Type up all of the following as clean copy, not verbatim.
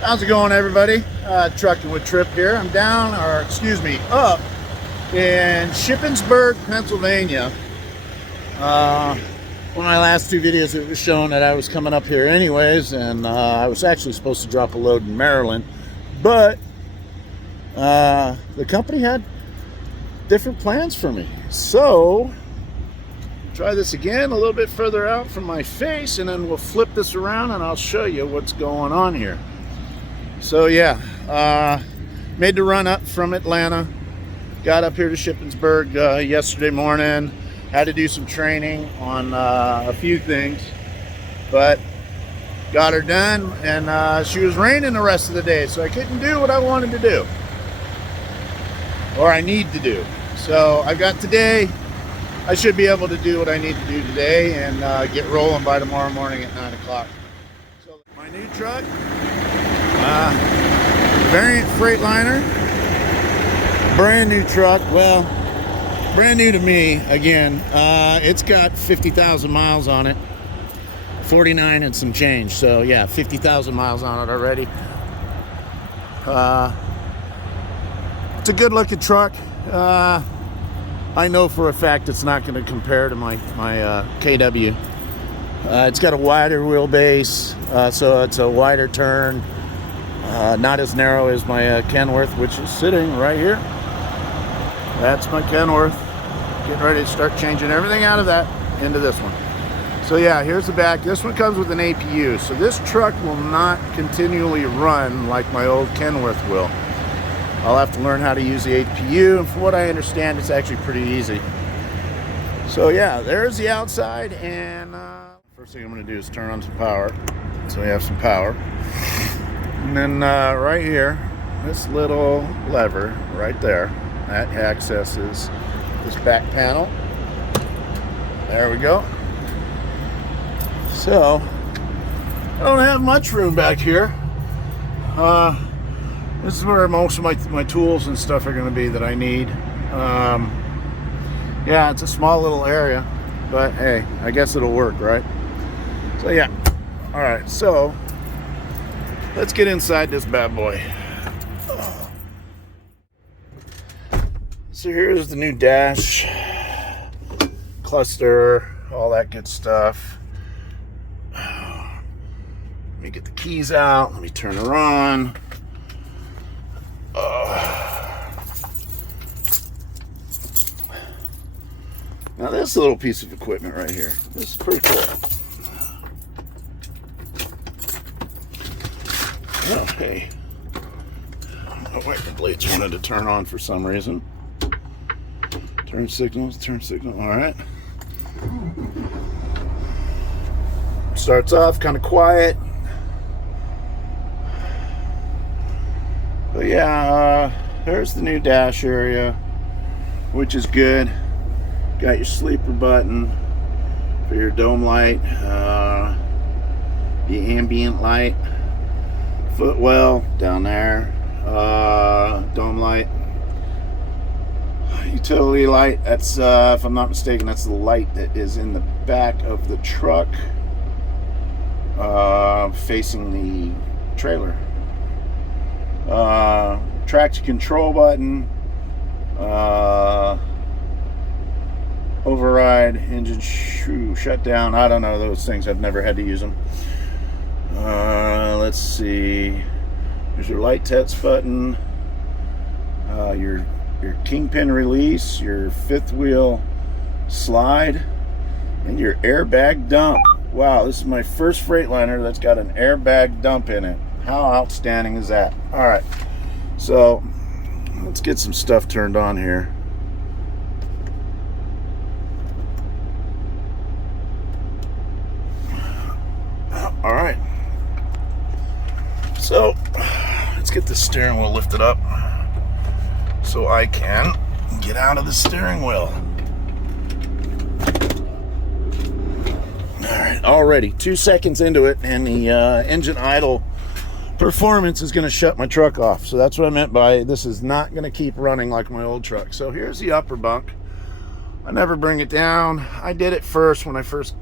How's it going, everybody? Trucking with Trip here. I'm up in Shippensburg, Pennsylvania. One of my last two videos, it was showing that I was coming up here anyways, and I was actually supposed to drop a load in Maryland, but the company had different plans for me. So try this again a little bit further out from my face, and then we'll flip this around and I'll show you what's going on here. So yeah, made the run up from Atlanta, got up here to Shippensburg yesterday morning. Had to do some training on a few things, but got her done, and she was raining the rest of the day, so I couldn't do what I wanted to do, or I need to do. So I've got today. I should be able to do what I need to do today and get rolling by tomorrow morning at 9 o'clock. So my new truck, variant Freightliner, brand new truck. Well, brand new to me again. It's got 50,000 miles on it, 49 and some change. So yeah, 50,000 miles on it already. It's a good looking truck. I know for a fact it's not going to compare to my KW. It's got a wider wheelbase, so it's a wider turn, not as narrow as my Kenworth, which is sitting right here. That's my Kenworth. Getting ready to start changing everything out of that into this one. So yeah, here's the back. This one comes with an APU, so this truck will not continually run like my old Kenworth will. I'll have to learn how to use the APU, and from what I understand, it's actually pretty easy. So yeah, there's the outside, and first thing I'm going to do is turn on some power, so we have some power. And then right here, this little lever right there, that accesses this back panel. There we go. So I don't have much room back here. This is where most of my tools and stuff are going to be that I need. Yeah, it's a small little area, but hey, I guess it'll work, right? So yeah, all right, so let's get inside this bad boy. So here's the new dash, cluster, all that good stuff. Let me get the keys out. Let me turn her on. Now this little piece of equipment right here, this is pretty cool. Oh, hey. Oh, wait, the blades wanted to turn on for some reason. Turn signal, all right. Starts off kind of quiet. But yeah, there's the new dash area, which is good. Got your sleeper button for your dome light, the ambient light, footwell down there, dome light, utility light. That's if I'm not mistaken, that's the light that is in the back of the truck, facing the trailer. Traction control button, override, engine shut down. I don't know those things. I've never had to use them. Let's see. There's your light test button, your kingpin release, your fifth wheel slide, and your airbag dump. Wow, this is my first Freightliner that's got an airbag dump in it. How outstanding is that? All right, so let's get some stuff turned on here. All right, so let's get the steering wheel lifted up so I can get out of the steering wheel. All right, already 2 seconds into it, and the engine idle performance is going to shut my truck off. So that's what I meant by this is not going to keep running like my old truck. So here's the upper bunk. I never bring it down. I did it first when I first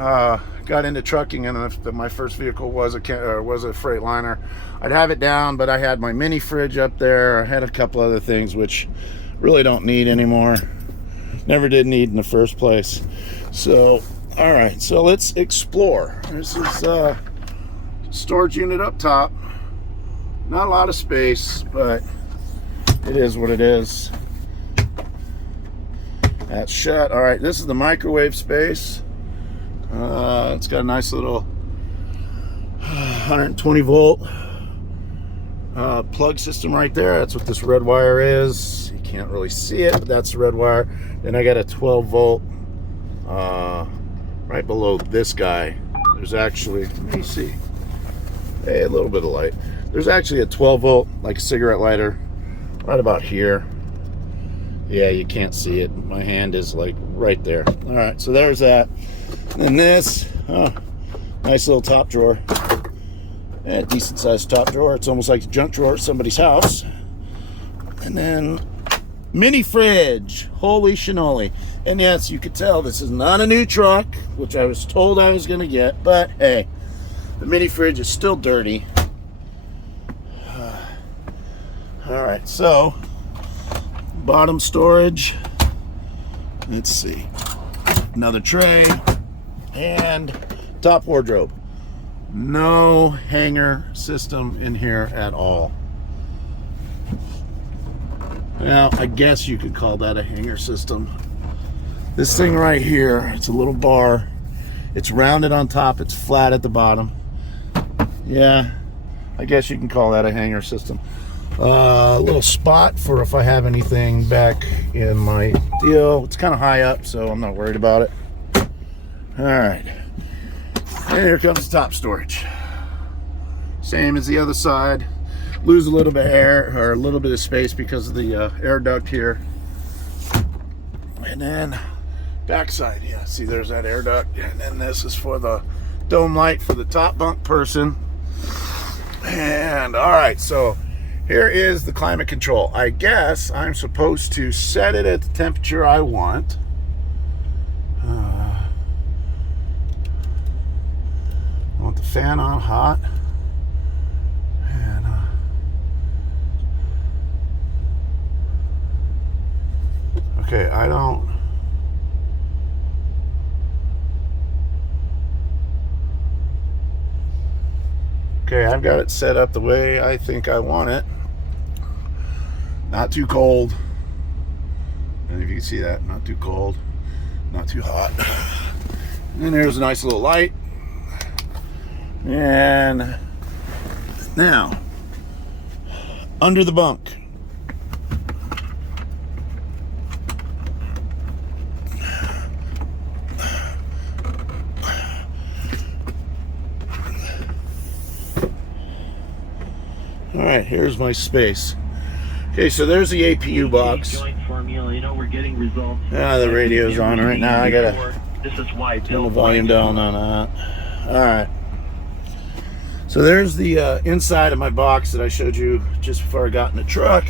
got into trucking, and if my first vehicle was a Freightliner, I'd have it down, but I had my mini fridge up there. I had a couple other things which really don't need anymore. Never did need in the first place. So, all right, so let's explore. This is storage unit up top. Not a lot of space, but it is what it is. That's shut. All right, this is the microwave space. It's got a nice little 120 volt plug system right there. That's what this red wire is. You can't really see it, but that's the red wire. Then I got a 12 volt right below this guy. There's actually, let me see, hey, a little bit of light. There's actually a 12 volt, like a cigarette lighter, right about here. Yeah, you can't see it. My hand is like right there. All right, so there's that. And this, nice little top drawer. A decent sized top drawer. It's almost like a junk drawer at somebody's house. And then mini fridge. Holy shinoli. And yes, you could tell this is not a new truck, which I was told I was going to get. But hey, the mini fridge is still dirty. All right, so bottom storage. Let's see. Another tray. And top wardrobe. No hanger system in here at all. Now, I guess you could call that a hanger system. This thing right here, it's a little bar. It's rounded on top, it's flat at the bottom. Yeah, I guess you can call that a hanger system. A little spot for if I have anything back in my deal. It's kind of high up, so I'm not worried about it. All right, and here comes the top storage. Same as the other side. Lose a little bit of air, or a little bit of space because of the air duct here. And then backside, yeah, see there's that air duct. And then this is for the dome light for the top bunk person. And all right, so here is the climate control. I guess I'm supposed to set it at the temperature I want. I want the fan on hot. And okay, I don't. Okay, I've got it set up the way I think I want it. Not too cold. And if you can see that, not too cold, not too hot. And there's a nice little light. And now, under the bunk. All right, here's my space. Okay, so there's the APU box. Yeah, the radio's on right now. I gotta turn the volume down on that. All right. So there's the inside of my box that I showed you just before I got in the truck.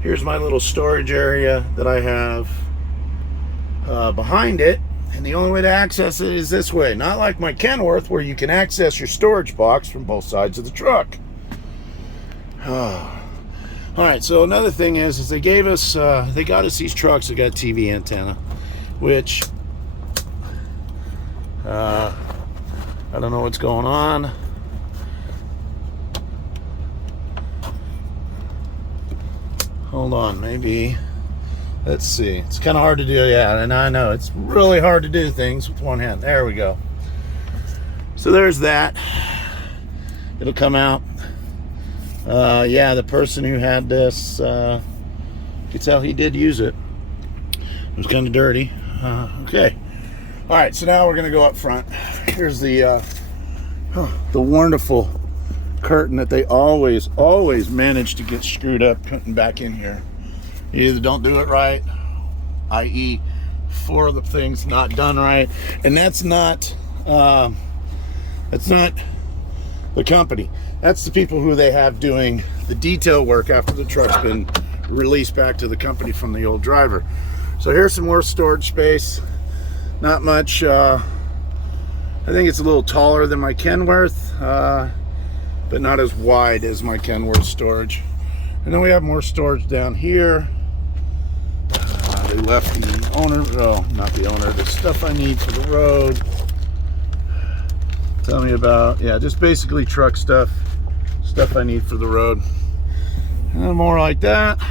Here's my little storage area that I have behind it. And the only way to access it is this way. Not like my Kenworth where you can access your storage box from both sides of the truck. All right, so another thing is they gave us, they got us these trucks that got TV antenna, which I don't know what's going on. Hold on, maybe. Let's see. It's kind of hard to do, yeah, and I know it's really hard to do things with one hand. There we go. So there's that. It'll come out. Yeah, the person who had this, you could tell he did use it. It was kind of dirty. Okay. All right, so now we're going to go up front. Here's the wonderful curtain that they always manage to get screwed up putting back in here. You either don't do it right, i.e. four of the things not done right, and that's not the company. That's the people who they have doing the detail work after the truck's been released back to the company from the old driver. So here's some more storage space. Not much I think it's a little taller than my Kenworth, but not as wide as my Kenworth storage. And then we have more storage down here. They left the owner, oh, not the owner, the stuff I need for the road. Tell me about, yeah, just basically truck stuff I need for the road. And more like that.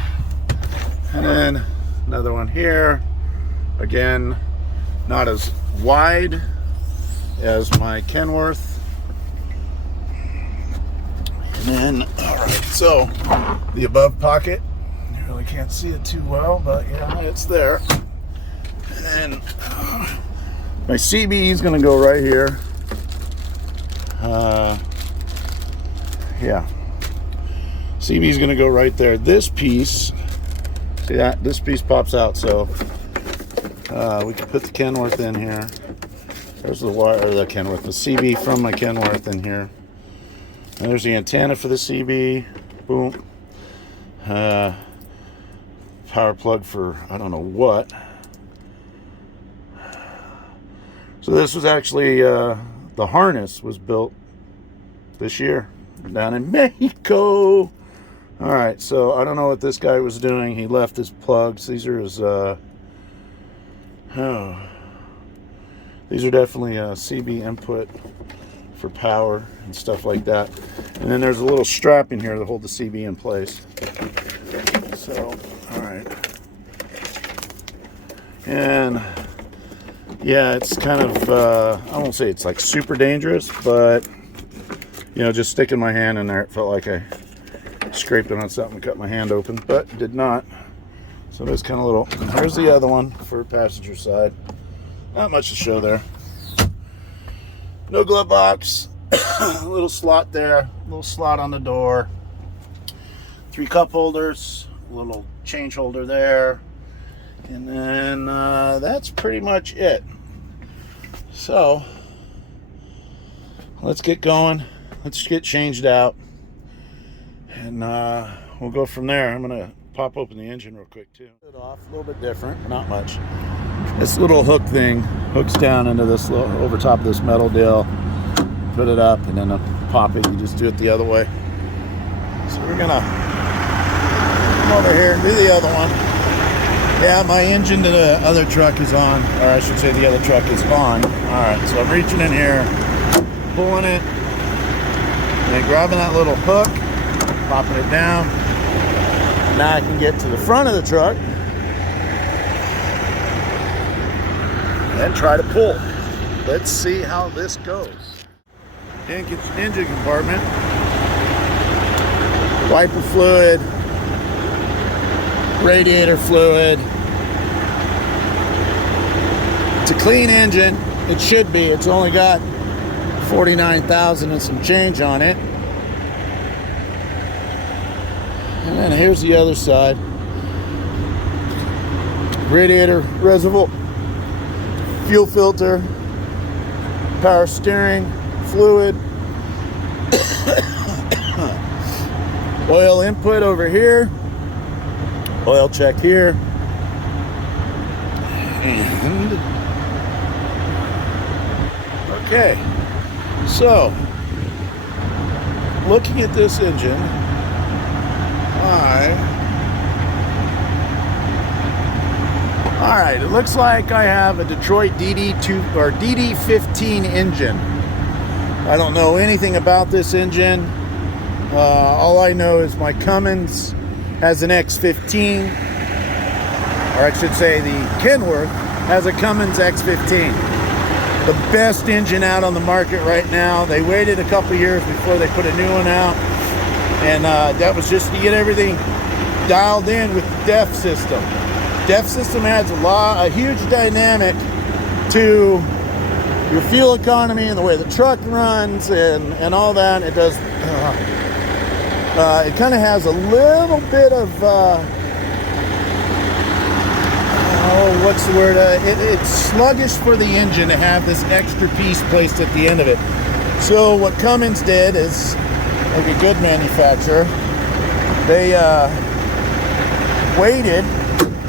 And then another one here. Again, not as wide as my Kenworth. And then, all right, so the above pocket, you really can't see it too well, but yeah, it's there. And then my CB is gonna go right here. Yeah, CB is gonna go right there. This piece, see that? This piece pops out, so we can put the Kenworth in here. There's the wire, or the Kenworth, the CB from my Kenworth in here. And there's the antenna for the CB. Boom. Power plug for I don't know what. So this was actually the harness was built this year down in Mexico. All right, so I don't know what this guy was doing. He left his plugs. These are his. These are definitely CB input for power and stuff like that. And then there's a little strap in here to hold the CB in place. So, all right. And yeah, it's kind of, I won't say it's like super dangerous, but you know, just sticking my hand in there, it felt like I scraped it on something and cut my hand open, but did not. So it's kind of little. And here's the other one for passenger side. Not much to show there. No glove box. A little slot there. A little slot on the door. 3 cup holders. A little change holder there. And then that's pretty much it. So let's get going. Let's get changed out. And we'll go from there. I'm going to pop open the engine real quick too. It off a little bit different, not much. This little hook thing hooks down into this little, over top of this metal deal. Put it up and then pop it. You just do it the other way. So we're gonna come over here and do the other one. Yeah, my engine to the other truck is on, or I should say the other truck is on. All right, so I'm reaching in here, pulling it, and then grabbing that little hook, popping it down. Now I can get to the front of the truck and try to pull. Let's see how this goes. Engine compartment, wiper fluid, radiator fluid. It's a clean engine. It should be. It's only got 49,000 and some change on it. And then here's the other side. Radiator reservoir, fuel filter, power steering, fluid, oil input over here, oil check here, and okay, so looking at this engine, all right, it looks like I have a Detroit DD2 or DD15 engine. I don't know anything about this engine. All I know is my Cummins has an X15, or I should say the Kenworth has a Cummins X15. The best engine out on the market right now. They waited a couple years before they put a new one out, and that was just to get everything dialed in with the DEF system. DEF system adds a huge dynamic to your fuel economy and the way the truck runs and all that. It does. It kind of has a little bit of what's the word? It's sluggish for the engine to have this extra piece placed at the end of it. So what Cummins did is, like a good manufacturer, they waited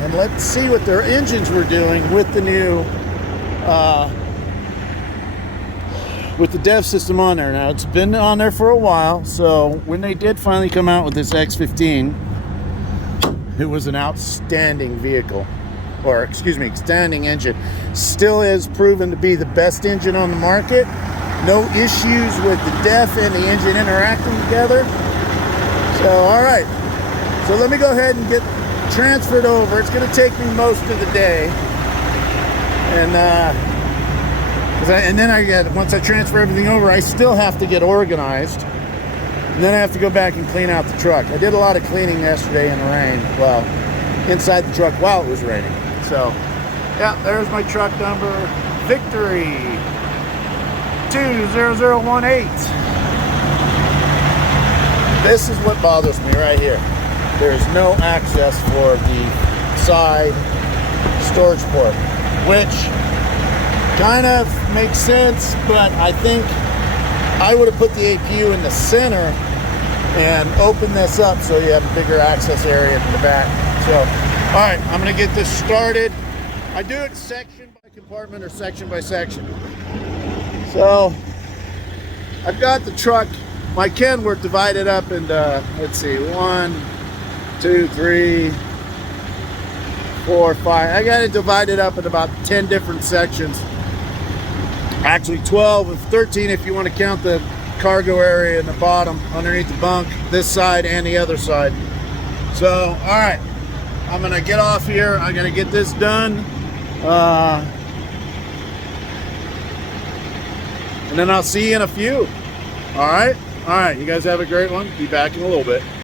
and let's see what their engines were doing with the new with the dev system on there. Now it's been on there for a while, so when they did finally come out with this X15, it was an outstanding vehicle, or excuse me, outstanding engine. Still is proven to be the best engine on the market. No issues with the def and the engine interacting together. So all right, so let me go ahead and get transferred over. It's going to take me most of the day, and then once I transfer everything over, I still have to get organized, and then I have to go back and clean out the truck. I did a lot of cleaning yesterday in the rain, well, inside the truck while it was raining. So yeah, there's my truck number, Victory 20018. This is what bothers me right here. There's no access for the side storage port, which kind of makes sense, but I think I would have put the APU in the center and opened this up so you have a bigger access area in the back. So, all right, I'm gonna get this started. I do it section by compartment or section by section. So, I've got the truck, my Kenworth divided up into, let's see, 1, 2, 3, 4, 5. I got it divided up in about 10 different sections. Actually 12 and 13 if you want to count the cargo area in the bottom underneath the bunk, this side and the other side. So, all right, I'm gonna get off here. I'm gonna get this done, and then I'll see you in a few. All right, you guys have a great one. Be back in a little bit.